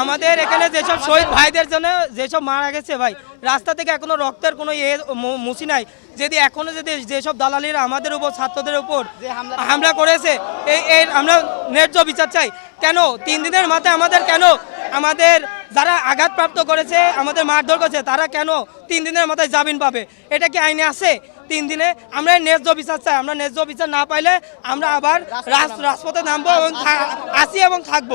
আমাদের এখানে যেসব শহীদ ভাইদের জন্য যেসব মারা গেছে ভাই রাস্তা থেকে এখনও রক্তের কোনো ইয়ে মুছি নাই। যদি এখনও যদি যেসব দালালিরা আমাদের উপর ছাত্রদের উপর হামলা করেছে এই এই আমরা ন্যায্য বিচার চাই। কেন? তিন দিনের মাথায় আমাদের কেন আমাদের যারা আঘাতপ্রাপ্ত করেছে, আমাদের মারধর করেছে, তারা কেন তিন দিনের মাথায় জামিন পাবে? এটা কি আইনে আছে? তিন দিনে আমরা ন্যায্য বিচার চাই। আমরা ন্যায্য বিচার না পাইলে আমরা আবার রাজ- রাজপথে নামবো এবং আসি এবং থাকব।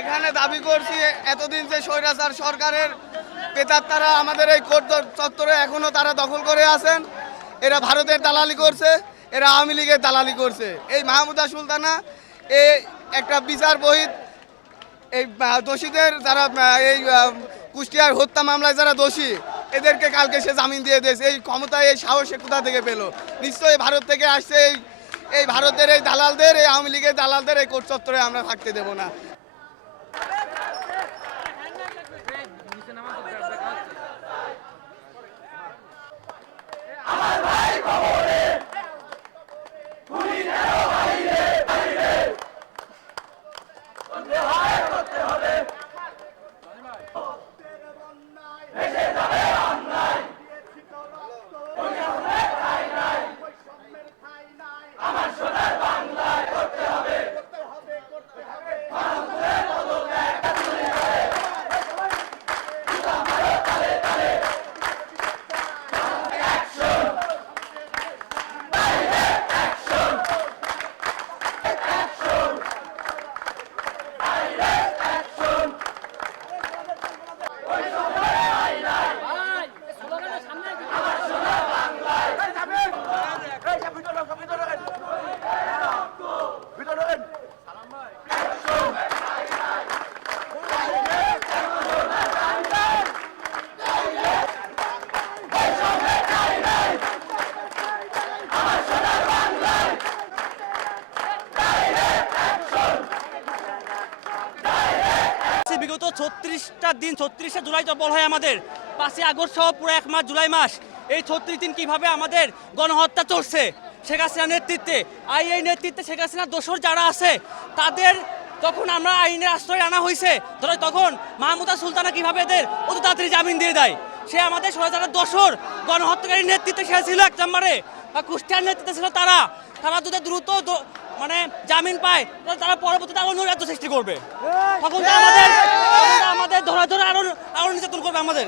এখানে দাবি করছি, এতদিন যে স্বৈরাচার সরকারের পেতাত্তারা আমাদের এই কোর্ট চত্বরে এখনও তারা দখল করে আছেন। এরা ভারতের দালালি করছে, এরা আওয়ামী লীগের দালালি করছে। এই মাহমুদা সুলতানা, এ একটা বিচার বহিত, এই দোষীদের যারা এই কুষ্টিয়ার হত্যা মামলায় যারা দোষী, এদেরকে কালকে সে জামিন দিয়ে দিয়েছে। এই ক্ষমতায় এই সাহস কোথা থেকে পেল? নিশ্চয়ই ভারত থেকে আসছে এই এই ভারতের এই দালালদের, এই আওয়ামী লীগের দালালদের এই কোর্ট চত্বরে আমরা থাকতে দেবো না। বিগত ছত্রিশটা দিন ছত্রিশে জুলাই বল হয় আমাদের পাঁচই আগস্ট সহ পুরো এক মাস জুলাই মাস এই ছত্রিশ দিন কীভাবে আমাদের গণহত্যা চলছে শেখ হাসিনার নেতৃত্বে আর এই নেতৃত্বে শেখ হাসিনার দোসর যারা আছে তাদের তখন আমরা আইনের আশ্রয় আনা হয়েছে ধরো তখন মাহমুদা সুলতানা কীভাবে এদের অত তাড়াতাড়ি জামিন দিয়ে দেয়? সে আমাদের সরকারের দোসর গণহত্যাকারীর নেতৃত্বে সে ছিল এক নম্বরে বা কুষ্টিয়ার নেতৃত্বে ছিল তারা। তারা যদি দ্রুত মানে জামিন পায় তাহলে তারা পরবর্তীতে আরও রাজ্য সৃষ্টি করবে। তখন আমাদের আমাদের ধরা ধরে আরও আরও নির্যাতন করবে আমাদের।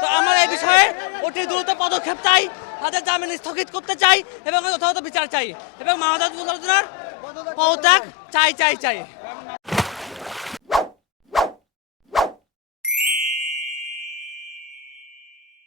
তো আমরা এই বিষয়ে অতি দ্রুত পদক্ষেপ চাই, তাদের জামিন স্থগিত করতে চাই এবং যথাযথ বিচার চাই। এবং মাহাদ পদত্যাগ চাই চাই চাই।